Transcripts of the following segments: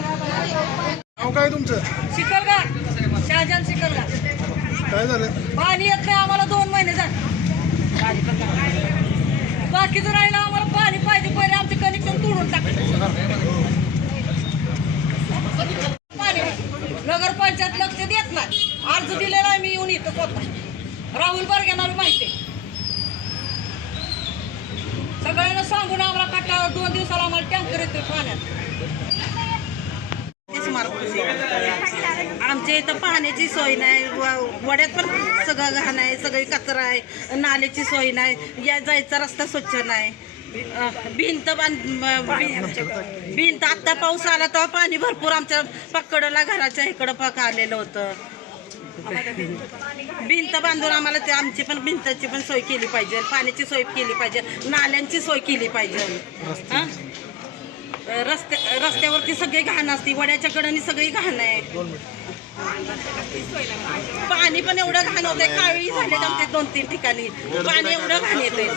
नाव काय तुमचं? शिकलगा शहाजान शिकलगा काय झालं? पाणी येत नाही आम्हाला दोन महिने झाले. बाकीचं राहिलं आम्हाला पाणी पाहिजे पहिले आमचे कनेक्शन तोडून टाकलं नगरपंचायत लक्ष देत नाही. अर्ज दिलेला मी येऊन येतो स्वतः. राहुल बर्ग्यांना माहिती सगळ्यांना सांगून आम्हाला कटा दोन दिवसाला आम्हाला टँकर येतो पाण्यात. आमच्या इथं पाण्याची सोय नाही. वड्यात पण सगळं घाण आहे सगळी कचरा आहे नाल्याची सोय नाही. या जायचा रस्ता स्वच्छ नाही. भिंत बांध भिंत आत्ता पाऊस आला तेव्हा पाणी भरपूर आमच्या पकडला घराच्या इकडं पक आलेलं होतं भिंत बांधून आम्हाला ते आमची पण भिंताची पण सोय केली पाहिजे पाण्याची सोय केली पाहिजे नाल्यांची सोय केली पाहिजे हा? रस्ते रस्त्यावरती सगळी घाण असते वड्याच्या कडनी सगळी घाण आहे पाणी पण एवढं घाण होतंय काळी झाले आमचे दोन तीन ठिकाणी पाणी एवढं घाण येते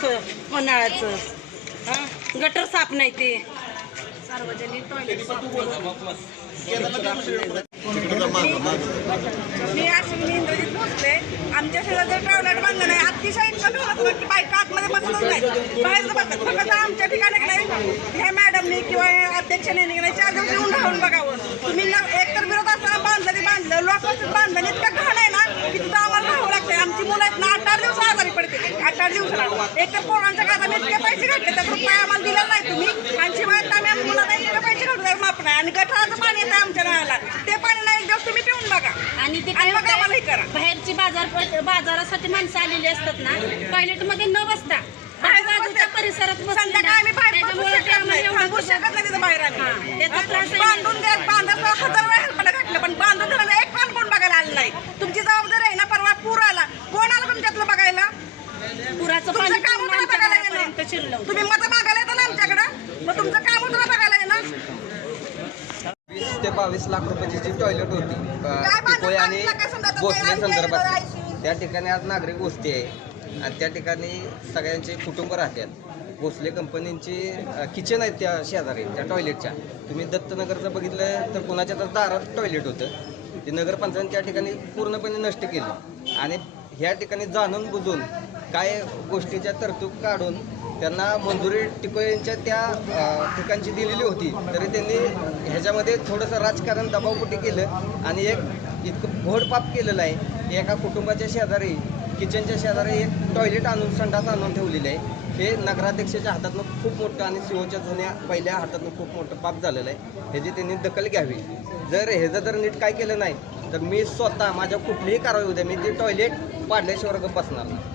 उन्हाळ्याचं? गटर साफ नाही ते. सार्वजनिक टॉयलेट मी अश्विनी इंद्रजीत भोसले आमच्या शेजारचं टॉयलेट बांधलं नाही. अतिशय इतकं होतं की बायका आतमध्ये बसतच नाही. बाहेर बसतात फक्त आमच्या ठिकाणी नाही ह्या मॅडमनी किंवा ह्या अध्यक्षाने नाही चार दिवस येऊन राहून बघावं. तुम्ही ना एक तर विरोध असताना बांधलं ते बांधलं लोक बांधलं आणि इतकं घाण आहे ना की तिथं आम्हाला राहावं लागतंय आमची मुलं आहेत ना आठ आठ दिवस आजारी आठ दिवसाला. एक तर पोरांच्या आम्ही इतके पैसे घातले तर रुपये आम्हाला दिलेला नाही तुम्ही? आणि शिवाय आम्ही मुलांना इतके पैसे घातले माप नाही. आणि गटाराचं पाणी येतं आमच्या नळाला. ते पाणी नाही एक दिवस तुम्ही पिऊन बघा. आणि ते काय मग आम्हाला हे करा. बाहेरची बाजार बाजारासाठी माणसं आलेली असतात ना टॉयलेटमध्ये न बसता. बाजूच्या परिसरात संध्याकाळी आम्ही बाहेर शकत नाही. बाहेर आम्ही. बांधून हजार वेळा हेल्पला घातलं पण बांधून दिलं एक पण कोण बघायला आलं नाही तुमची जबाबदारी आहे ना परवा पूर आला कोण आलं तुमच्यातलं बघायला पुराचं तुमचं पाणी काम पूर्ण होतं ना आमच्या बघायला घरापर्यंत येणं शिरलं तुम्ही मत मागायला येतं ना आमच्याकडं? मग तुमचं काम होतं ना बघायला येणं वीस ते बावीस लाख रुपयाची जी टॉयलेट होती काय आणि बांधलं काय समजा आता भोसले काय संदर्भात. त्या ठिकाणी आज नागरिक गोष्टी आहे. आणि त्या ठिकाणी सगळ्यांचे कुटुंब राहतात. भोसले कंपनीची किचन आहेत त्या शेजारी त्या टॉयलेटच्या तुम्ही दत्तनगरचं बघितलं तर कुणाच्या तर दारात टॉयलेट होतं. ते नगरपंचायत त्या ठिकाणी पूर्णपणे नष्ट केलं. आणि ह्या ठिकाणी जाणून बुजून काय गोष्टीच्या तरतूद काढून त्यांना मंजुरी टिकोयांच्या त्या ठिकाणची दिलेली होती. तरी त्यांनी ह्याच्यामध्ये थोडंसं राजकारण दबावपोटी केलं आणि एक इतकं घोडपाप केलेलं आहे. की एका कुटुंबाच्या शेजारी किचनच्या शेजारी एक टॉयलेट आणून संडास आणून ठेवलेलं आहे. हे नगराध्यक्षाच्या हातातनं खूप मोठं आणि सीओच्या जुन्या पहिल्या हातातनं खूप मोठं पाप झालेलं आहे. ह्याची त्यांनी दखल घ्यावी. जर ह्याचं जर नीट काय केलं नाही तर मी स्वतः माझ्या कुठलीही कारवाई उद्या मी ते टॉयलेट पाडल्याशिवाय बसणार नाही.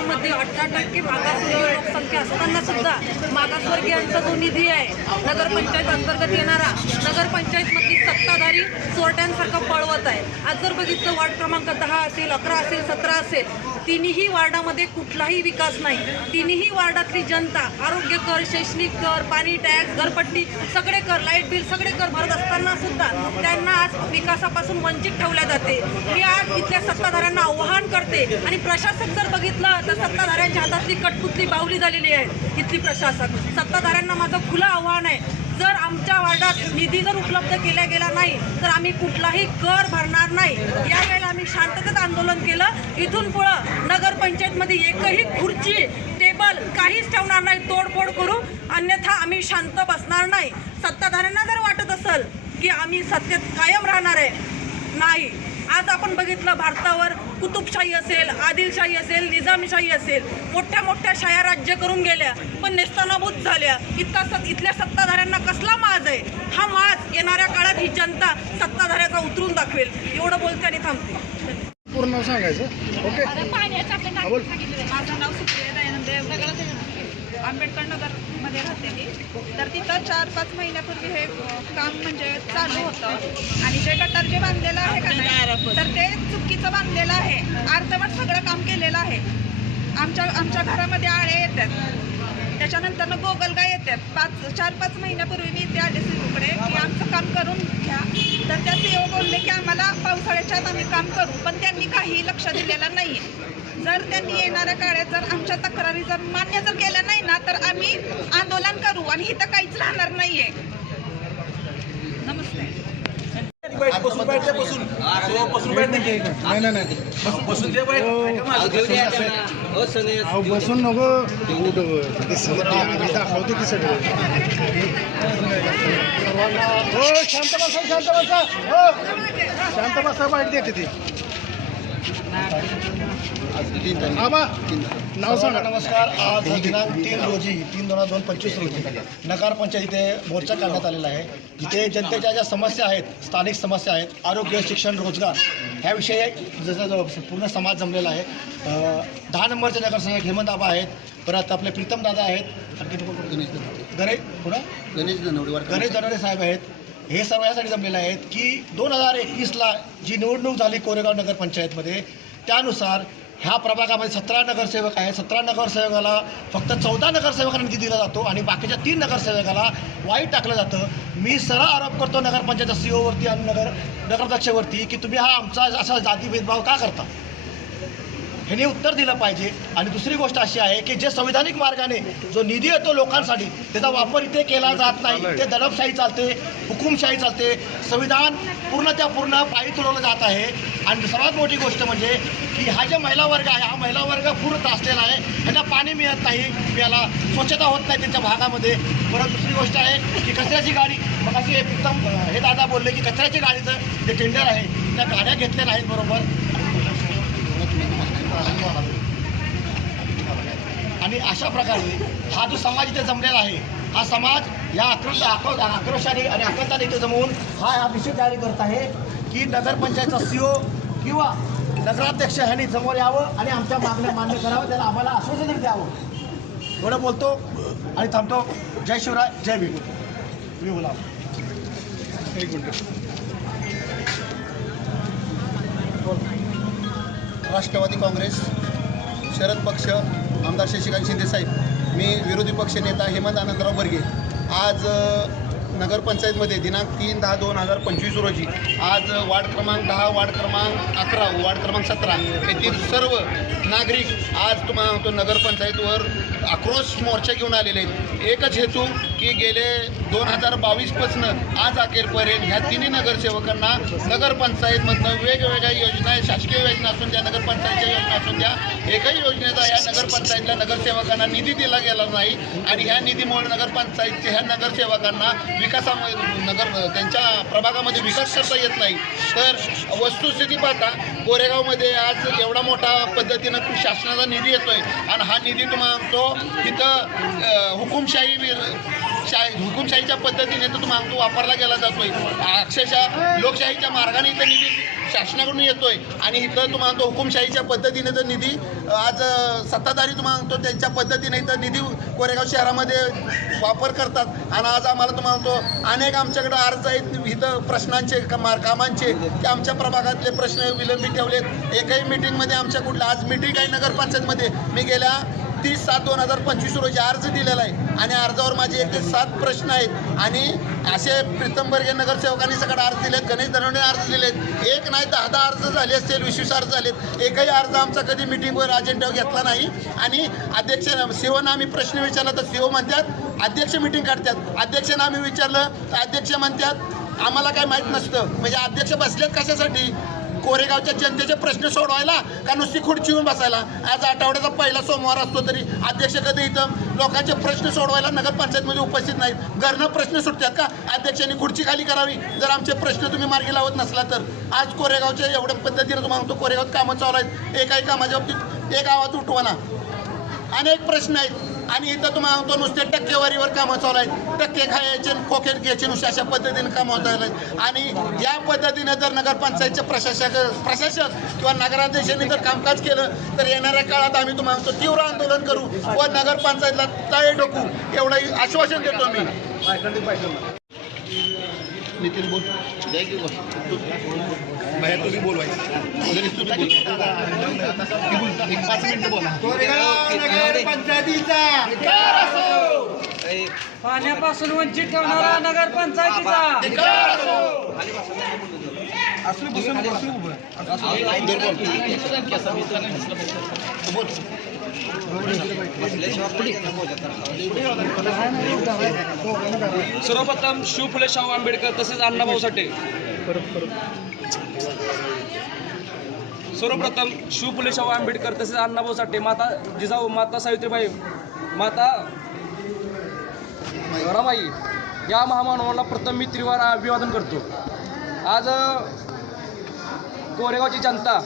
दहा अठरा टक्के मागासवर्गीय लोकसंख्या असताना सुद्धा मागासवर्गीयांचा जो निधी आहे नगरपंचायत अंतर्गत येणारा नगरपंचायतमधली सत्ताधारी चोरट्यांसारखं पळवत आहे. आज जर बघितलं वार्ड क्रमांक दहा असेल अकरा असेल सतरा असेल तिन्ही वार्डामध्ये कुठलाही विकास नाही. तिन्ही वार्डातली जनता आरोग्य कर शैक्षणिक कर पाणी टॅक्स घरपट्टी सगळे कर लाइट बिल सगळे कर भरत असताना सुद्धा त्यांना आज विकासापासून वंचित ठेवल्या जाते. मी आज इथल्या सत्ताधाऱ्यांना आव्हान करते. आणि प्रशासक जर बघितलं आता सत्ताधाऱ्यांच्या हातातली कटपुतली बावली झालेली आहे इथली प्रशासक सत्ताधाऱ्यांना माझं खुलं आव्हान आहे. जर आमच्या वार्डात निधी जर उपलब्ध केला गेला नाही तर आम्ही कुठलाही कर भरणार नाही. यावेळेला आम्ही शांततेत आंदोलन केलं. इथून पुढं नगरपंचायतमध्ये एकही खुर्ची टेबल काहीच ठेवणार नाही. तोडफोड करू अन्यथा आम्ही शांत बसणार नाही. सत्ताधाऱ्यांना जर वाटत असेल की आम्ही सत्तेत कायम राहणार आहे नाही. आज आपण बघितलं भारतावर कुतुबशाही असेल आदिलशाही असेल निजामशाही असेल मोठ्या मोठ्या शाया राज्य करून गेल्या पण नेस्तनाभूत झाल्या. इतका सत इथल्या सत्ताधाऱ्यांना कसला माज आहे? हा माज येणाऱ्या काळात ही जनता सत्ताधाऱ्याचा उतरून दाखवेल. एवढं बोलते आणि थांबते. पूर्ण नाव सांगायचं. ओके. माझं नाव सुप्रिया दयानंद आंबेडकर नगरमध्ये राहते मी. तर तिथं चार पाच महिन्यापूर्वी हे काम म्हणजे चालू होतं. आणि जे गटार जे बांधलेलं आहे का नाही तर ते चुकीचं बांधलेलं आहे. अर्धवट सगळं काम केलेलं आहे. आमच्या आमच्या घरामध्ये आळे येतात. त्याच्यानंतर गोगलगाय येतात. पाच चार पाच महिन्यापूर्वी मी इथे आले सीओकडे की आमचं काम करून घ्या. तर त्या सीओ बोलले की आम्हाला पावसाळ्याच्या आम्ही काम करू पण त्यांनी काही लक्ष दिलेलं नाही. जर त्यांनी येणाऱ्या काळात जर आमच्या तक्रारी जर मान्य जर केल्या नाही ना तर आम्ही आंदोलन करू आणि इथं काहीच राहणार नाहीये. नमस्ते. नाही नाही नाही. हो. बसून नको. उठं. ते सगळं ते आम्ही दाखवतो की सगळं. हो शांत बसा शांत बसा. हो. शांत बसा बाहेर देते ती नाव सांगा. नमस्कार. आज दिनांक तीन रोजी तीन दोन हजार दोन पंचवीस रोजी नगर पंचायत इथे मोर्चा काढण्यात आलेला आहे. जिथे जनतेच्या ज्या समस्या आहेत स्थानिक समस्या आहेत आरोग्य शिक्षण रोजगार ह्याविषयी जसं पूर्ण समाज जमलेला आहे. दहा नंबरचे नगरसेवक हेमंत आबा आहेत परत आपले प्रीतम दादा आहेत. आणखी कोण- गणेश पुन्हा गणेश गणेश धनवडे साहेब आहेत. हे सर्व यासाठी जमलेले आहेत की दोन हजार एकवीसला जी निवडणूक झाली कोरेगाव नगरपंचायतमध्ये त्यानुसार ह्या प्रभागामध्ये सतरा नगरसेवक आहे सतरा नगरसेवकाला फक्त चौदा नगरसेवकांना निधी दिला जातो आणि बाकीच्या तीन नगरसेवकाला वाईट टाकलं जातं. मी सरळ आरोप करतो नगरपंचायत सी ओवरती आणि नगर नगराध्यक्षावरती की तुम्ही हा आमचा असा जाती भेदभाव का करता? ह्याने उत्तर दिलं पाहिजे. आणि दुसरी गोष्ट अशी आहे की जे संविधानिक मार्गाने जो निधी येतो लोकांसाठी त्याचा वापर इथे केला जात नाही. ते दडपशाही चालते हुकुमशाही चालते. संविधान पूर्ण त्या पूर्ण पायी तुडवलं जात आहे. आणि सर्वात मोठी गोष्ट म्हणजे की हा जे महिला वर्ग आहे हा महिला वर्ग पूर्ण त्रासलेला आहे. ह्यांना पाणी मिळत नाही प्यायला स्वच्छता होत नाही त्यांच्या भागामध्ये. परत दुसरी गोष्ट आहे की कचऱ्याची गाडी मग अशी हे उत्तम हे दादा बोलले की कचऱ्याची गाडीचं जे टेंडर आहे त्या गाड्या घेतल्या नाहीत बरोबर. आणि अशा प्रकारे हा जो समाज इथे जमलेला आहे हा समाज या आक्रोश आक्रोश आक्रोशाने आणि आक्रंदाने इथे जमवून हा हा विषय जारी करत आहे की नगरपंचायतचा सीओ किंवा नगराध्यक्ष ह्यांनी समोर यावं आणि आमच्या मागण्या मान्य करावं त्याला आम्हाला आश्वासन द्यावं. एवढं बोलतो आणि थांबतो. जय शिवराय जय भीम. तुम्ही बोला. एक मिनटं. राष्ट्रवादी काँग्रेस शरद पक्ष आमदार शशिकांत शिंदेसाहेब मी विरोधी पक्ष नेता हेमंत आनंदराव बर्गे आज नगरपंचायतमध्ये दिनांक तीन दहा दोन हजार पंचवीस रोजी आज वार्ड क्रमांक दहा वार्ड क्रमांक अकरा वार्ड क्रमांक सतरा येथील सर्व नागरिक आज तुम्हाला म्हणतो नगरपंचायतवर आक्रोश मोर्चा घेऊन आलेले आहेत. एकच हेतू की गेले दोन हजार बावीसपासनं आज अखेरपर्यंत ह्या तिन्ही नगरसेवकांना नगरपंचायतमधनं वेगवेगळ्या योजना शासकीय योजना असून द्या नगरपंचायतच्या योजना असून द्या एकही योजनेचा या नगरपंचायतल्या नगरसेवकांना निधी दिला गेला नाही. आणि ह्या निधीमुळे नगरपंचायतच्या ह्या नगरसेवकांना विकासामध्ये नगर त्यांच्या प्रभागामध्ये विकास करता येत नाही. तर वस्तुस्थिती पाहता कोरेगावमध्ये आज एवढा मोठा पद्धतीनं शासनाचा निधी येतोय. आणि हा निधी तुम्हाला तो तिथं हुकुमशाही शाही हुकुमशाहीच्या पद्धतीने तो तुम्हाला वापरला गेला जातोय. अक्षरशः लोकशाहीच्या मार्गाने इथं निधी शासनाकडून येतोय. आणि इथं तुम्हाला तो हुकुमशाहीच्या पद्धतीने तर निधी आज सत्ताधारी तुम्हाला म्हणतो त्यांच्या पद्धतीने इथं निधी कोरेगाव शहरामध्ये वापर करतात. आणि आज आम्हाला तुम्हाला म्हणतो अनेक आमच्याकडे अर्ज आहेत. इथं प्रश्नांचे कमा कामांचे की आमच्या प्रभागातले प्रश्न विलंबित ठेवलेत. एकही मिटिंगमध्ये आमच्या कुठल्या आज मिटिंग आहे नगरपंचायतमध्ये. मी गेल्या तीस सात दोन हजार पंचवीस रोजी अर्ज दिलेला आहे. आणि अर्जावर माझे एक ते सात प्रश्न आहेत. आणि असे प्रीतम बर्गे नगरसेवकांनी सगळं अर्ज दिलेत गणेश धनवणे अर्ज दिलेत. एक नाही दहा दहा अर्ज झाले असतील विशेष अर्ज झालेत. एकही अर्ज आमचा कधी मिटिंगवर अजेंडा घेतला नाही. आणि अध्यक्ष सीओना आम्ही प्रश्न विचारला तर सीओ म्हणतात अध्यक्ष मिटिंग काढतात. अध्यक्षांना आम्ही विचारलं तर अध्यक्ष म्हणतात आम्हाला काय माहीत नसतं. म्हणजे अध्यक्ष बसलेत कशासाठी? कोरेगावच्या जनतेचे प्रश्न सोडवायला का नुसती खुर्ची येऊन बसायला? आज आठवड्याचा पहिला सोमवार असतो तरी अध्यक्ष कधी इथं? लोकांचे प्रश्न सोडवायला नगरपंचायतमध्ये उपस्थित नाहीत. घरनं प्रश्न सुटतात का? अध्यक्षांनी खुर्ची खाली करावी. जर आमचे प्रश्न तुम्ही मार्गी लावत नसला तर. आज कोरेगावच्या एवढ्या पद्धतीने तुम्हाला म्हणतो कोरेगावात कामं चालू आहेत. एकाही कामाच्या बाबतीत एक आवाज उठवा अनेक प्रश्न आहेत. आणि इथं तुम्हाला म्हणतो नुसते टक्केवारीवर कामं चालू आहेत. टक्के खायचे आणि खोके घ्यायचे नुसते अशा पद्धतीने कामं चालू आहेत. आणि या पद्धतीने जर नगरपंचायतचे प्रशासक प्रशासक किंवा नगराध्यक्षांनी जर कामकाज केलं तर येणाऱ्या काळात आम्ही तुम्हाला सांगतो तीव्र आंदोलन करू व नगरपंचायतला तळे डोकू. एवढं आश्वासन देतो मी. नितीन बोल जय की बोल बाहेर तुम्ही बोलवायचं एक पाच मिनिटं बोला पाण्यापासून वंचित ठेवणारा नगरपंचायतीचा सर्वप्रथम शिव फुले शाहू आंबेडकर तसेच अण्णाभाऊ साठे. सर्वप्रथम शिव फुले शाहू आंबेडकर तसेच अण्णाभाऊ साठे माता जिजाऊ माता सावित्रीबाई माता रमाई या महामानवाला प्रथम मी त्रिवार अभिवादन करतो. आज कोरेगावची जनता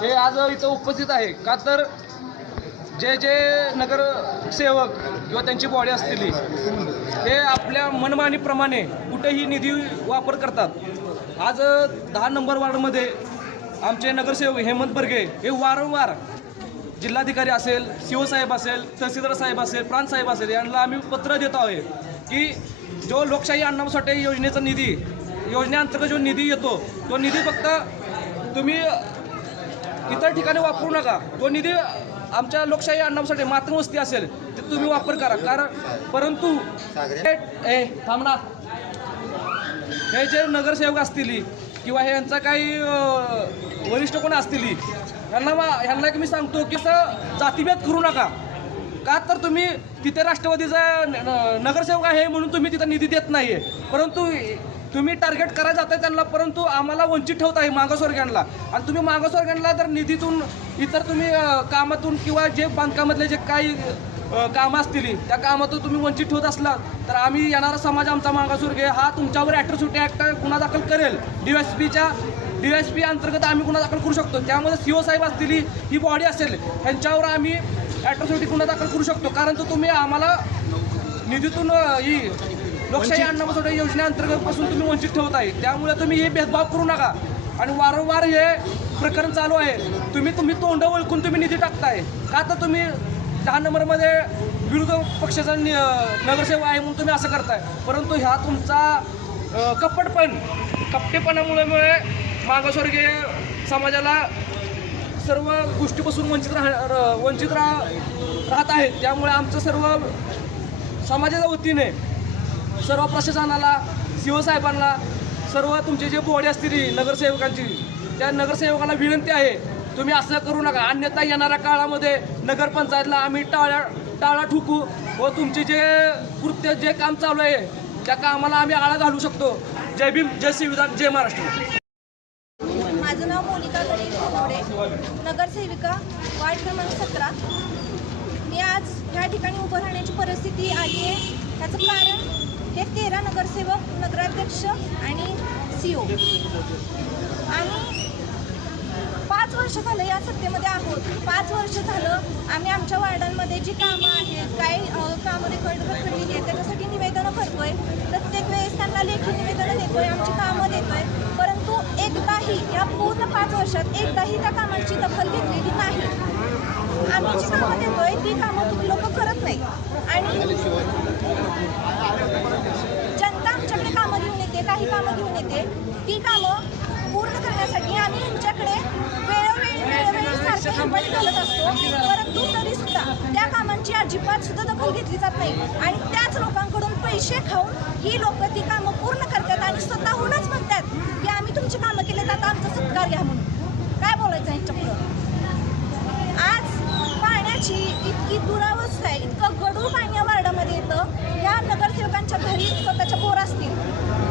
हे आज इथं उपस्थित आहे. का तर जे जे नगरसेवक किंवा त्यांची बॉडी असतील हे आपल्या मनमानीप्रमाणे कुठेही निधी वापर करतात. आज दहा नंबर वार्डमध्ये आमचे नगरसेवक हेमंत बर्गे हे वारंवार जिल्हाधिकारी असेल शिवसाहेब असेल तहसीलदार साहेब असेल प्रांत साहेब असेल यांना आम्ही पत्र देत आहोत की जो लोकशाही अण्णासाठे योजनेचा निधी योजनेअंतर्गत जो निधी येतो तो निधी फक्त तुम्ही इतर ठिकाणी वापरू नका. तो निधी आमच्या लोकशाही अण्णासाठी मातृ वस्ती असेल ते तुम्ही वापर करा. कारण परंतु ए थांब ना. हे जे नगरसेवक असतील किंवा हे यांचा काही वरिष्ठ कोण असतील ह्यांना मा ह्यांना एक मी सांगतो की जातीभेद करू नका. का तर तुम्ही तिथे राष्ट्रवादीचा नगरसेवक आहे म्हणून तुम्ही तिथं निधी देत नाही आहे परंतु तुम्ही टार्गेट करा जाताय त्यांना परंतु आम्हाला वंचित ठेवत आहे मागासवर्गांना आणि तुम्ही मागासवर्गांना तर निधीतून इतर तुम्ही कामातून किंवा जे बांधकामातले जे काही कामं असतील त्या कामातून तुम्ही वंचित ठेवत असला तर आम्ही येणारा समाज आमचा मागासवर्गीय हा तुमच्यावर ॲट्रॉसिटी ॲक्ट गुन्हा दाखल करेल. डी एस पीच्या डी एस पी अंतर्गत आम्ही गुन्हा दाखल करू शकतो. त्यामध्ये सी ओ साहेब असतील ही बॉडी असेल ह्यांच्यावर आम्ही ॲट्रॉसिटी गुन्हा दाखल करू शकतो. कारण तो तुम्ही आम्हाला निधीतून ही लोकशाही अण्णामसोडे योजनेअंतर्गत पासून तुम्ही वंचित ठेवत आहे. त्यामुळे तुम्ही हे भेदभाव करू नका. आणि वारंवार हे प्रकरण चालू आहे. तुम्ही तुम्ही तोंड ओळखून तुम्ही निधी टाकताय. का तर तुम्ही दहा नंबरमध्ये विरोधी पक्षाचा नि- नगरसेवक आहे म्हणून तुम्ही असं करताय. परंतु ह्या तुमचा कपटपण कपटेपणामुळे मुळे मागासवर्गीय समाजाला सर्व गोष्टीपासून वंचित राह वंचित राह राहत आहेत. त्यामुळे आमचं सर्व समाजाच्या वतीने सर्व प्रशासनाला शिवसाहेबांना सर्व तुमचे जे बोडी असतील नगरसेवकांची त्या नगरसेवकांना विनंती आहे तुम्ही असं करू नका. अन्यथा येणाऱ्या काळामध्ये नगरपंचायतला आम्ही टाळ्या टाळा ठोकू व तुमचे जे कृत्य जे काम चालू आहे त्या कामाला आम्ही आळा घालू शकतो. जय भीम जय संविधान जय महाराष्ट्र. माझं नाव मोनिका गणेश नगरसेविका वार्ड क्रमांक सतरा. मी आज ह्या ठिकाणी उभं राहण्याची परिस्थिती आली आहे. त्याचं कारण हे तेरा नगरसेवक नगराध्यक्ष आणि सी ओ आणि पाच वर्ष झालं या सत्तेमध्ये आहोत. पाच वर्ष झालं आम्ही आमच्या वार्डांमध्ये जी कामं आहेत काय कामं रेकॉर्ड रखडलेली आहेत त्याच्यासाठी निवेदनं करतोय. प्रत्येक वेळेस त्यांना लेखी निवेदनं देतोय आमची कामं देतोय. परंतु एकदाही या पूर्ण पाच वर्षात एकदाही त्या कामांची दखल घेतलेली नाही. आम्ही जी कामं देतोय ती कामं तुम्ही लोक करत नाही आणि जनता आमच्याकडे कामं घेऊन येते काही कामं घेऊन येते. ती कामं पूर्ण करण्यासाठी आम्ही यांच्याकडे वेळोवेळी वेळोवेळी सारखे घालत असतो. परंतु तरी सुद्धा त्या कामांची अजिबात सुद्धा दखल घेतली जात नाही. आणि त्याच लोकांकडून पैसे खाऊन ही लोक ती कामं पूर्ण करतात आणि स्वतःहूनच म्हणतात की आम्ही तुमची कामं केले तर आता आमचा सत्कार घ्या म्हणून. काय बोलायचं यांच्या आज पाण्याची इतकी दुरावस्था आहे इतकं गडूळ पाणी या वार्डामध्ये येतं. या नगरसेवकांच्या घरी स्वतःच्या बोर असतील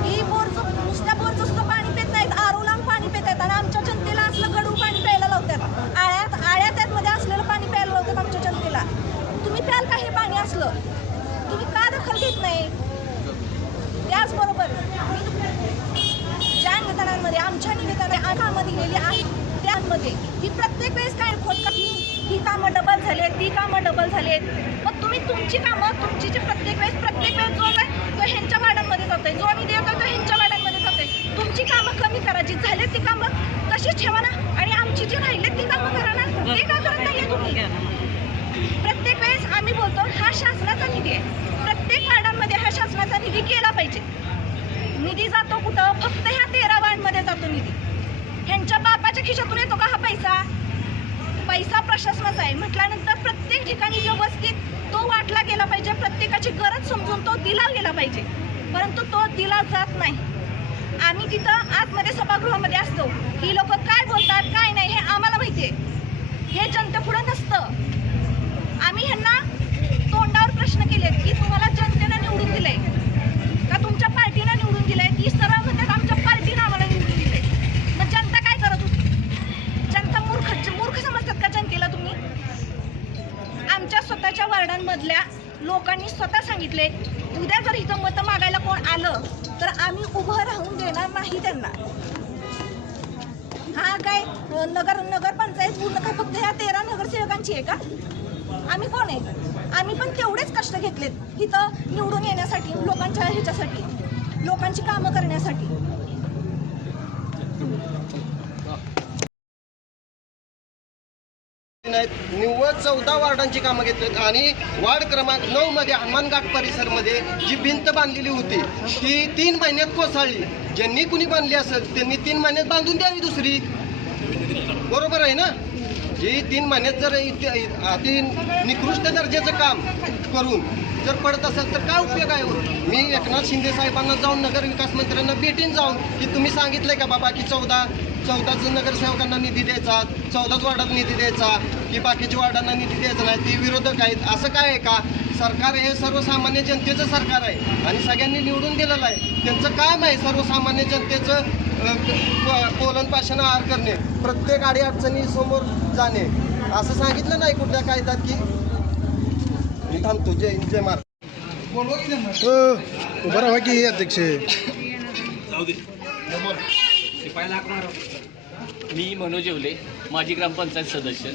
ही बोरचं नुसत्या बोरचं सुद्धा पाणी पित नाहीत आरो लावून पाणी पित आहेत आणि आमच्या जनतेला असलं गडूळ पाणी प्यायला लावतात आळ्यात आळ्या त्यातमध्ये असलेलं पाणी प्यायला लावतात आमच्या जनतेला तुम्ही प्याल का हे पाणी असलं तुम्ही का नाही. त्याचबरोबर ज्या निवेदनांमध्ये आमच्या निवेदनात कामं दिलेली आहेत त्यामध्ये ही प्रत्येक वेळेस काय खोटका ही कामं डबल झाली आहेत ती कामं डबल झालेत. आहेत मग तुम्ही तुमची कामं तुमची जी प्रत्येक वेळेस प्रत्येक वेळेस जो आहे तो ह्यांच्या वाड्यांमध्ये जातोय. जो आम्ही देतो तो ह्यांच्या वाड्यांमध्ये जातोय. तुमची कामं कमी करा. जी झालेत ती कामं तशीच ठेवा ना. आणि आमची जी राहिली ती कामं करा ना. ते का करत नाही तुम्ही? प्रत्येक वेळेस आम्ही बोलतो हा शासनाचा निधी आहे. प्रत्येक वार्डांमध्ये हा शासनाचा निधी केला पाहिजे. निधी जातो कुठं? फक्त ह्या तेरा वार्डमध्ये जातो निधी. ह्यांच्या बापाच्या खिशातून येतो का हा पैसा? पैसा प्रशासनाचा आहे. म्हटल्यानंतर प्रत्येक ठिकाणी व्यवस्थित तो वाटला गेला पाहिजे. प्रत्येकाची गरज समजून तो दिला गेला पाहिजे. परंतु तो दिला जात नाही. आम्ही तिथं आतमध्ये सभागृहामध्ये असतो. ही लोक काय बोलतात नाही त्यांना हा काय अ, नगर नगर पंचायत पूर्ण काय फक्त ह्या तेरा नगरसेवकांची आहे का आम्ही कोण आहे आम्ही पण तेवढेच कष्ट घेतलेत इथं निवडून येण्यासाठी लोकांच्या ह्याच्यासाठी लोकांची कामं करण्यासाठी निव्वळ चौदा कामं घेतली आणि वार्ड क्रमांक नऊ मध्ये हनुमानघाट परिसरमध्ये जी भिंत बांधलेली होती ती तीन महिन्यात कोसळली. ज्यांनी कुणी बांधली असेल त्यांनी तीन महिन्यात बांधून द्यावी दुसरी. बरोबर आहे ना? जी तीन महिन्यात जर अति निकृष्ट दर्जाचं काम करून जर पडत असेल तर काय उपयोग आहे? मी एकनाथ शिंदे साहेबांना जाऊन नगर विकास मंत्र्यांना भेटीन जाऊन की तुम्ही सांगितलंय का बाबा की चौदा चौदाच नगरसेवकांना निधी द्यायचा चौदाच वार्डात निधी द्यायचा की बाकीच्या वार्डांना निधी द्यायचा नाही ते विरोधक आहेत. असं काय आहे का? सरकार हे सर्वसामान्य जनतेचं सरकार आहे आणि सगळ्यांनी निवडून दिलेलं आहे. त्यांचं काम आहे सर्वसामान्य जनतेचं अ, प- पोलनपाशानं आहार करणे प्रत्येक अडी अडचणी समोर जाणे. असं सांगितलं नाही कुठल्या कायद्यात की? मी थांबतो. जय जय महाराज हो उभं राहा की अध्यक्ष. मी मनोज येवले माजी ग्रामपंचायत सदस्य.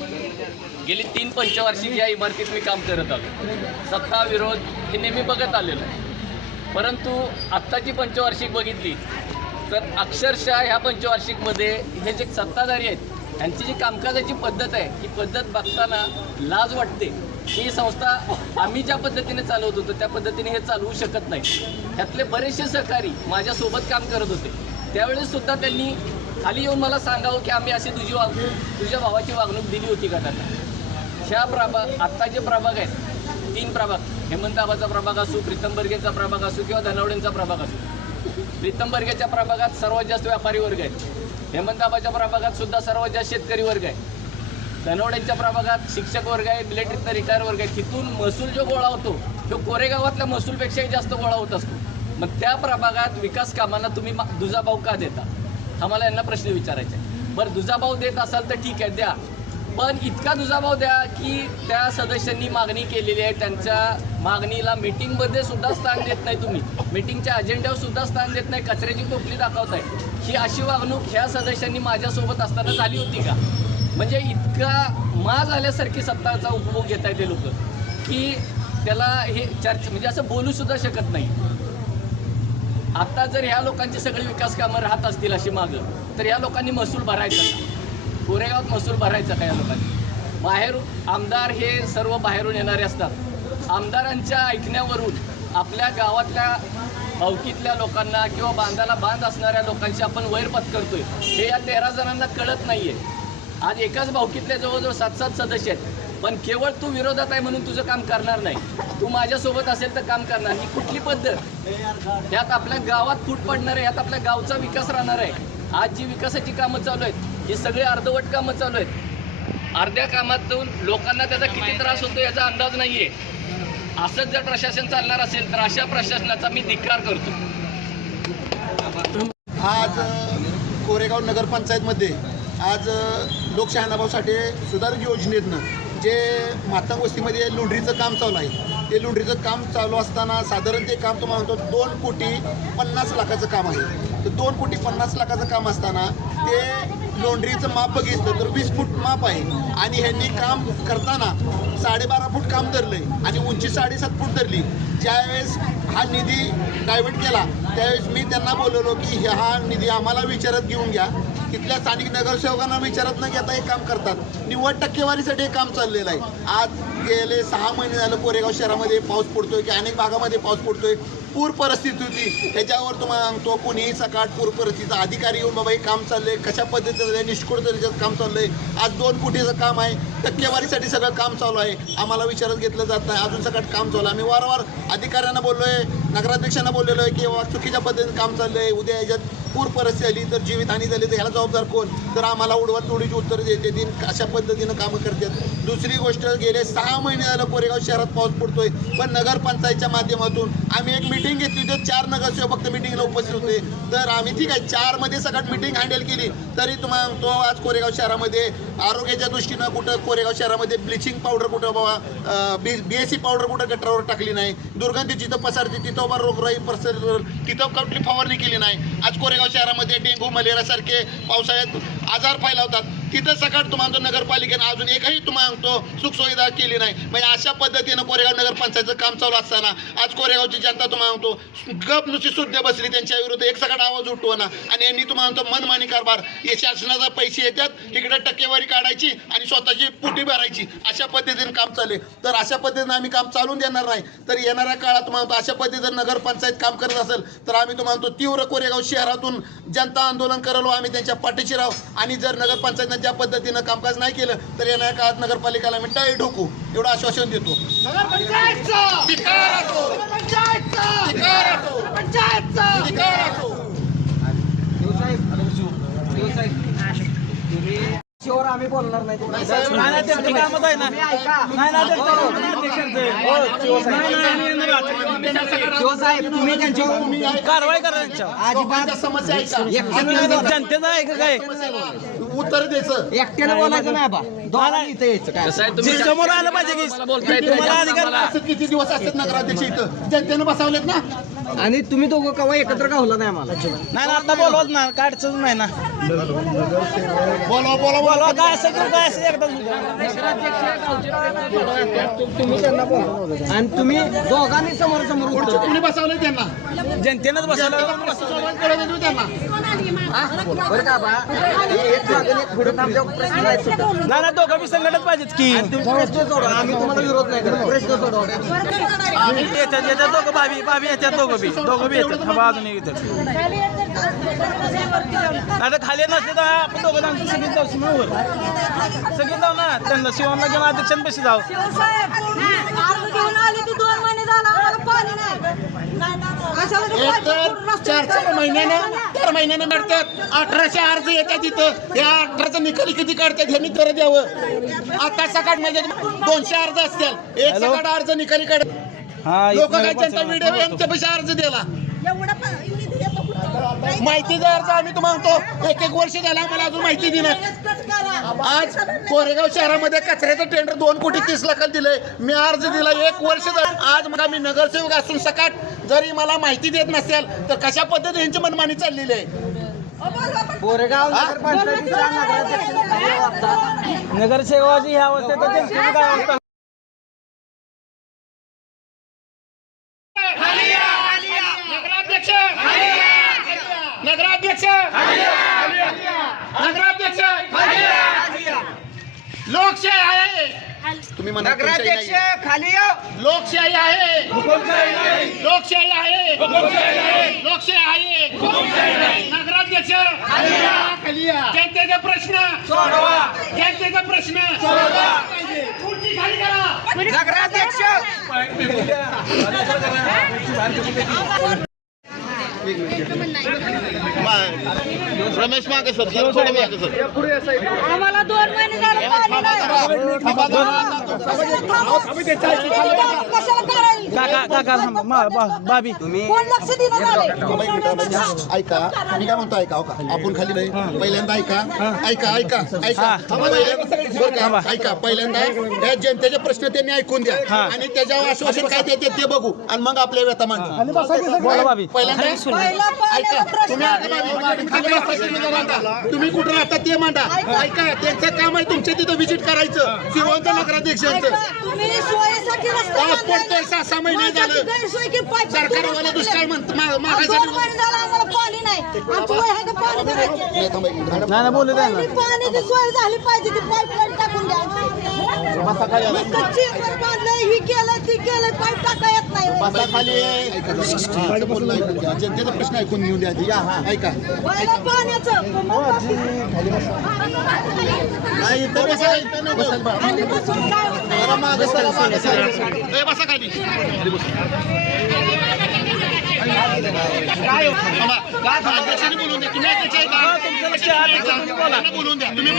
गेली तीन पंचवार्षिक या इमारतीत मी काम करत आलो. सत्ता विरोध हे नेहमी बघत आलेलो आहे. परंतु आत्ताची पंचवार्षिक बघितली तर अक्षरशः ह्या पंचवार्षिकमध्ये हे जे सत्ताधारी आहेत यांची जी कामकाजाची पद्धत आहे ही पद्धत बघताना लाज वाटते. ही संस्था आम्ही ज्या पद्धतीने चालवत होतो त्या पद्धतीने हे चालवू शकत नाही. त्यातले बरेचसे सहकारी माझ्यासोबत काम करत होते. त्यावेळेस सुद्धा त्यांनी खाली येऊन मला सांगावं की आम्ही अशी तुझी वागणूक तुझ्या भावाची वागणूक दिली होती का त्यांना? ह्या प्रभाग आत्ता जे प्रभाग आहेत तीन प्रभाग. हेमंताबाचा प्रभाग असू प्रीतम बर्गेचा प्रभाग असू किंवा धनावडेंचा प्रभाग असू. प्रीतम बर्गेच्या प्रभागात सर्वात जास्त व्यापारी वर्ग आहेत. हेमंताबाच्या प्रभागात सुद्धा सर्वात जास्त शेतकरी वर्ग आहे धनवड्यांच्या प्रभागात शिक्षक वर्ग आहे मिलिटरीतनं रिटायर वर्ग आहे तिथून महसूल जो गोळा होतो तो कोरेगावातल्या महसूलपेक्षाही जास्त गोळा होत असतो. मग त्या प्रभागात विकास कामांना तुम्ही मा- दुजाभाव का देता? आम्हाला यांना प्रश्न विचारायचे आहे. बरं दुजाभाव देत असाल तर ठीक आहे द्या. पण इतका दुजाभाव द्या की त्या सदस्यांनी मागणी केलेली आहे. त्यांच्या मागणीला मीटिंगमध्ये सुद्धा स्थान देत नाही तुम्ही. मीटिंगच्या अजेंड्यावर सुद्धा स्थान देत नाही. कचऱ्याची टोपली दाखवताय. ही अशी वागणूक ह्या सदस्यांनी माझ्यासोबत असताना झाली होती का? म्हणजे इतका मा झाल्यासारखी सत्ताचा उपभोग घेत आहे ते लोक की त्याला हे चर्च म्हणजे असं बोलू सुद्धा शकत नाही. आता जर ह्या लोकांची सगळी विकास कामं राहत असतील अशी मागं तर ह्या लोकांनी महसूल भरायचा का? कोरेगावात महसूल भरायचा का या लोकांनी? बाहेरून आमदार हे सर्व बाहेरून येणारे असतात. आमदारांच्या ऐकण्यावरून आपल्या गावातल्या भावकीतल्या लोकांना किंवा बांधाला बांध असणाऱ्या लोकांशी आपण वैरपत करतोय हे या तेरा जणांना कळत नाही आहे आज एकाच भावकीतले जवळजवळ सात सात सदस्य आहेत. पण केवळ तू विरोधात आहे म्हणून तुझं काम करणार नाही. तू माझ्यासोबत असेल तर काम करणार. ही कुठली पद्धत? यात आपल्या गावात फूट पडणार आहे यात आपल्या गावचा विकास राहणार आहे. आज जी विकासाची कामं चालू आहेत ही सगळी अर्धवट कामं चालू आहेत. अर्ध्या कामातून लोकांना त्याचा किती त्रास होतो याचा अंदाज नाही आहे असंच जर प्रशासन चालणार असेल तर अशा प्रशासनाचा मी धिक्कार करतो. आज कोरेगाव नगरपंचायतमध्ये आज अ, सुधारक साठे सुधार योजनेतनं जे मातंग वस्तीमध्ये लोंढरीचं काम चालू आहे ते लोंढरीचं काम चालू असताना साधारण ते काम तुम्हाला म्हणतो दोन कोटी पन्नास लाखाचं काम आहे. तर दोन कोटी पन्नास लाखाचं काम असताना ते लोंढरीचं माप बघितलं तर वीस फूट माप आहे. आणि ह्यांनी काम करताना साडेबारा फूट काम धरलं आणि उंची साडेसात फूट धरली. ज्यावेळेस हा निधी डायव्हर्ट केला त्यावेळेस मी त्यांना बोलवलो की हा निधी आम्हाला विचारत घेऊन घ्या. तिथल्या स्थानिक नगरसेवकांना विचारत न घेता हे काम करतात. निव्वळ टक्केवारीसाठी हे काम चाललेलं आहे. आज गेले सहा महिने झालं कोरेगाव शहरामध्ये पाऊस पडतोय की अनेक भागामध्ये पाऊस पडतोय. पूर परिस्थिती होती. त्याच्यावर तुम्हाला सांगतो कोणीही सकाळ पूर परिस्थितीचा अधिकारी येऊन बाबा हे काम चाललंय. कशा पद्धतीचं चाललंय? निष्कुळ दर्जाचं काम चाललंय. आज दोन कोटीचं काम आहे. टक्केवारीसाठी सगळं काम चालू आहे. आम्हाला विचारत घेतलं जात नाही. अजून सकाळ काम चालू आहे. आम्ही वारंवार अधिकाऱ्यांना बोललोय नगराध्यक्षांना बोललेलो आहे की बाबा चुकीच्या पद्धतीने काम चाललंय. उद्या याच्यात पूर परिस्थिती आली तर जीवितहानी झाली तर ह्याला जबाबदार कोण? तर आम्हाला उडवत तोडीची उत्तर देते दिन अशा पद्धतीनं कामं करतात. दुसरी गोष्ट गेले सहा महिने झालं कोरेगाव शहरात पाऊस पडतोय पण नगरपंचायतच्या माध्यमातून आम्ही एक मिटिंग घेतली तर चार नगरसेवक फक्त मिटिंगला उपस्थित होते. तर आम्ही ठीक आहे चारमध्ये सगळ्यात मिटिंग हँडल केली. तरी तुम्हाला तो आज कोरेगाव शहरामध्ये आरोग्याच्या दृष्टीनं कुठं कोरेगाव शहरामध्ये ब्लिचिंग पावडर कुठं बाबा B B S C powder कुठं गटरावर टाकली नाही. दुर्गंधी जिथं पसरते तिथं बाबा रोगराई पसर तिथं कुठली फवारणी केली नाही. आज कोरेगाव जळगाव शहरामध्ये डेंग्यू मलेरियासारखे पावसाळ्यात आजार फैलावतात. तिथं सकाळ तुम्हाला नगरपालिकेनं अजून एकही तुम्हाला तो सुखसुविधा केली नाही. म्हणजे अशा पद्धतीनं कोरेगाव नगरपंचायतचं काम चालू असताना आज कोरेगावची जनता तुम्हाला म्हणतो गप नुसती सुद्धा बसली त्यांच्या विरुद्ध एक सकाळ आवाज उठवणं. आणि यांनी तुम्हाला म्हणतो मनमानी कारभार. हे शासनाचा पैसे येतात तिकडे टक्केवारी काढायची आणि स्वतःची पुटी भरायची. अशा पद्धतीने काम चालले तर अशा पद्धतीनं आम्ही काम चालून देणार नाही. तर येणाऱ्या काळात म्हणतो अशा पद्धतीनं नगरपंचायत काम करत असेल तर आम्ही तुम्हाला म्हणतो तीव्र कोरेगाव शहरातून जनता आंदोलन करलो आम्ही त्यांच्या पाठीशी राहू. आणि जर नगरपंचायतनं ज्या पद्धतीनं कामकाज नाही केलं तर येणाऱ्या काळात नगरपालिकेला आम्ही टाळी ठोकू एवढं आश्वासन देतो धिक्कार असो. धिक्कार असो. धिक्कार असो. शिवर आम्ही बोलणार नाही शिवसाहेब तुम्ही त्यांच्यावर कारवाई करा समस्या ऐका जनतेचं आहे का काय उत्तर द्यायचं. एकट्याने बोलायचं नाही बा दोघांनी इथे यायचं काय? तुम्ही समोर आलं पाहिजे की मला बोलताय तुम्हाला अधिकार किती दिवस असतात नगराध्यक्ष इथं? जनतेनं बसवलेत ना? आणि तुम्ही दोघं कवा एकत्र गावला नाही आम्हाला? नाही ना आता बोलवत ना काय अडचण नाही ना. बोलवा बोलवा बोलवा काय असेल तर काय असेल एकदा तुम्ही त्यांना बोला आणि तुम्ही दोघांनी समोर समोर पुढचे कुणी बसवले त्यांना? जनतेनंच बसवलं. सोबत कळलं नाही तुम्ही त्यांना? बरं का बा? एक मागून एक पुढे थांबल्यावर प्रश्न आहे सुद्धा. नाही ना दोघं बी संघटच पाहिजेत की. आणि तुम्ही प्रश्न सोडवा आम्ही तुम्हाला विरोध नाही करत. प्रश्न सोडवा. येतात येतात दोघं भाभी येतात दोघं. बी. दोघं बी येतात. थांबा अजून एक येतात. नाही तर खाली नसले तर आपण दोघं जाऊन सगळी जाऊ सीमावर सगळी जाऊ ना. त्यांना शिवांना घेऊन अध्यक्षांपाशी जाऊ एक तर चार चार महिन्यानं. चार महिन्यानं मिळतात अठराशे अर्ज येतात तिथं या अठराचं निकाली किती काढतात ह्यांनी तर द्यावं आता सकाळमध्ये दोनशे अर्ज असतील एक सकाळ अर्ज निकाली काढ हा लोक काय जनता व्हिडिओ यांच्या पैसे अर्ज दिला? माहितीचा अर्ज आम्ही तुम्हाला म्हणतो एक एक वर्ष झाला आम्हाला अजून माहिती दिली. आज कोरेगाव शहरामध्ये कचऱ्याचं टेंडर दोन कोटी तीस लाखाला दिलंय. मी अर्ज दिला एक वर्ष झालं. आज मग आम्ही नगरसेवक असून सकाट जरी मला माहिती देत नसेल तर कशा पद्धतीने यांची मनमानी चाललेली आहे? कोरेगाव. नगरसेवाची ह्या अवस्थेत तर जनतेची काय अवस्था नगराध्यक्ष नगराध्यक्ष नगराध्यक्ष लोकशाही आहे. तुम्ही म्हणा नगराध्यक्ष. खाली या. लोकशाही आहे. लोकशाही आहे. लोकशाही आहे. नगराध्यक्ष जनतेचा प्रश्न. जनतेचा प्रश्न. खुर्ची खाली करा. नगराध्यक्ष. रमेश मागे सर थोडं मागे सर. आम्हाला दोन महिने झाले पाणी नाही. कशाला करायला? काका काका थांबा मा- बा- भाभी. कोण लक्ष दिलं झालंय? ऐका मी काय म्हणतो ऐका हो का? आपण खाली नाही. पहिल्यांदा ऐका ऐका ऐका ऐका. हा. पहिल्यांदा- बरं का? ऐका पहिल्यांदा या जनतेचे प्रश्न त्यांनी ऐकून द्या. हा. आणि त्याच्यावर आश्वासन काय देते ते बघू. आणि मग आपल्या व्यथा मांडू. बोला पहिल्यांदा पहिला ऐका. प्रश्न तुम्ही कुठं राहता ते मांडा. ऐका. त्यांचं काम आहे तुमच्या तिथं व्हिजिट करायचं. शिवंत नगराध्यक्षांचं. ऐका, तुम्ही सोयीसाठी रस्ता पासपोर्ट. तर सहा सहा महिने झालं. सरकारवाला दुष्काळ म्हणत पाणी नाही. आमची वय आहे का पाणी? नाही, बोलू द्या पाण्याची सोय झाली पाहिजे ती पाईपलाईन टाकून द्या ही केलं ती केलं टाका येत नाही बसा खाली ऐका जरा. बोलणं ऐकून घ्या. जनतेचा प्रश्न ऐकून घेऊन द्या आधी. या हा ऐका पाण्याचं नाही इथं बसा इथं नको. खाली बसून काय होतं? जरा मागं सरा, मागं सरा. ए, बसा खाली खाली बसा. अध्यक्षांनी बोलून द्या? तुम्ही.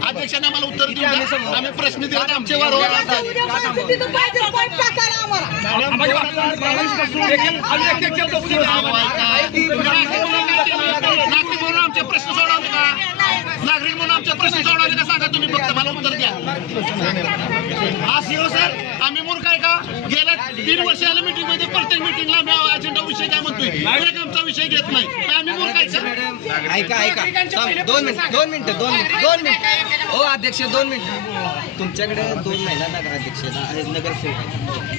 अध्यक्षांनी आम्हाला उत्तर देऊन आम्ही प्रश्न दिला आमचे वारंवार आमचे प्रश्न सोडवते का? नागरिक म्हणून आमच्या प्रश्न सोडवले का सांगा तुम्ही फक्त मला उत्तर द्या. हा सीओ सर आम्ही मूर्ख आहे का? गेल्या तीन वर्ष आलं मीटिंगमध्ये प्रत्येक मिटिंगला आम्ही अजेंडा विषय काय म्हणतोय. एक आमचा विषय घेत नाही. आम्ही मूर्ख आहे सर ऐका ऐका. थांब, दोन मिनिट दोन मिनिटं दोन मिनिट दोन मिनिट. हो अध्यक्ष दोन मिनिट. तुमच्याकडे दोन महिला नगराध्यक्ष आहेत, नगरसेवक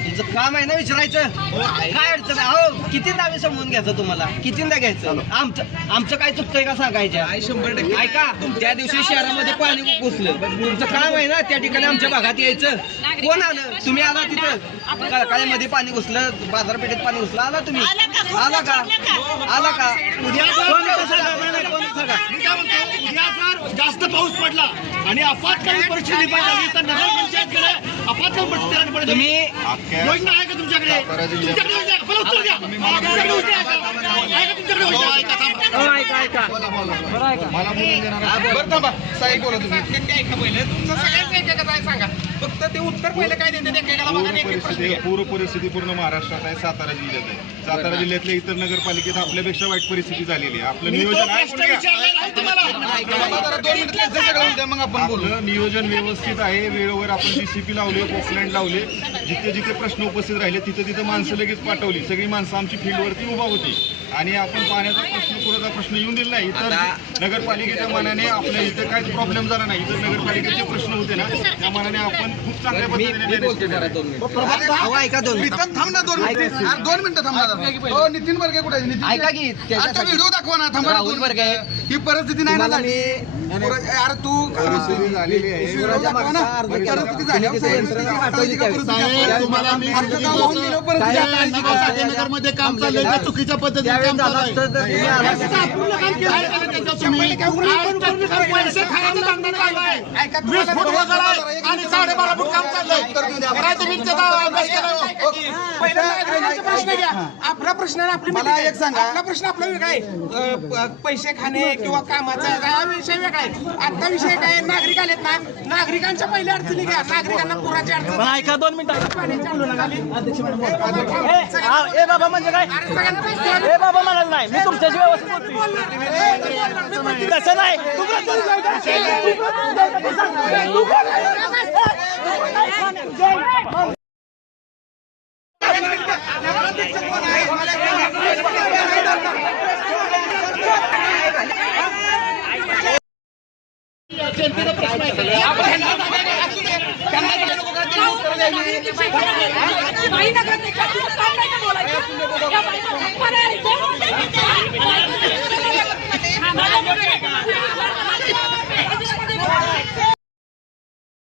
तुमचं काम आहे ना विचारायचं? काय अडचण आहे? अहो कितीदा आम्ही समजून घ्यायचं तुम्हाला? कितीदा घ्यायचं? आमचं आमचं काय चुकतंय का सांगायचं? शंभर टक्के. ऐका त्या दिवशी शहरामध्ये पाणी घुसलं. तुमचं काम आहे ना त्या ठिकाणी आमच्या भागात यायचं. कोण आलं? तुम्ही आला तिथं. काळ्यामध्ये पाणी घुसलं बाजारपेठेत पाणी घुसलं. आला तुम्ही? आला का? आला का? उद्या सांगा, सांगा. मी काय म्हणतो उद्या जर जास्त पाऊस पडला आणि आपत्कालीन परिस्थिती झाली तर नगरपंचायतकडे आपत्कालीन परिस्थिती निर्माण पडली. तुम्ही योजना आहे का तुमच्याकडे तुमच्याकडे योजना आहे का? मला उत्तर द्या तुमच्याकडे योजना आहे का? आहे का तुमच्याकडे योजना? ऐका ऐका बरं ऐका बरं थांबा. साहेब बोला तुम्ही पूर परिस्थिती पूर परिस्थिती पूर्ण महाराष्ट्रात आहे सातारा जिल्ह्यात आहे. सातारा जिल्ह्यातल्या इतर नगरपालिकेत आपल्यापेक्षा वाईट परिस्थिती झालेली आहे. आपलं मी तो नियोजन आहे प्रश्न विचारलेला आहे? तुम्हाला. आपलं नियोजन व्यवस्थित आहे. वेळेवर आपण जीसीपी लावले पोकलँड लावले. जिथे जिथे प्रश्न उपस्थित राहिले तिथे तिथे माणसं लगेच पाठवली. सगळी माणसं आमची फील्डवरती उभा होती. आणि आपण पाण्याचा प्रश्न पुराचा प्रश्न येऊन दिला नाही तर नगरपालिकेच्या मनाने आपल्या इथे काहीच प्रॉब्लेम झाला नाही. इतर नगरपालिकेचे प्रश्न होते ना त्या मनाने आपण खूप चांगल्या मी पद्धतीने दोन मिनिट. अहो ऐका दोन मिनिट. थांब ना दोन मिनिटं. अरे दोन मिनिटं थांब ना हो नितीन बर्गे कुठे आहे? नितीन ऐका की आता त्याच्यासाठी व्हिडिओ दाखवा ना थांबा ना राहुल दोन बर्गे मिनिटं. ही परिस्थिती नाही ना झाली. अरे तू परिस्थिती नगरमध्ये काम चाललंय चुकीच्या पद्धतीने झालं. असतं तर तुम्ही आला असता. वीस फूट आहे आणि साडेबारा फूट काम चाललंय. अभ्यास प्रश्न घ्या. आपला प्रश्न आणि आपली मला एक सांगा. आपला प्रश्न आपला वेगळा आहे? अ, प- पैसे खाणे किंवा कामाचा हा विषय वेगळा आहे. आता विषय काय आहे? नागरिक आलेत ना नागरिकांच्या पहिल्या अडचणी घ्या. नागरिकांना पुराची अडचण. पण ऐका दोन मिनिटं. पाण्याची अडचण. झाली. ए, ए बाबा म्हणजे काय? अरे सगळ्यांना पैसे द्या. बाबा म्हणाल नाही. मी तुमच्याशी व्यवस्थित बोलतो तसं नाही. तू प्रश्न विचार जनतेचा प्रश्न आहे सगळा.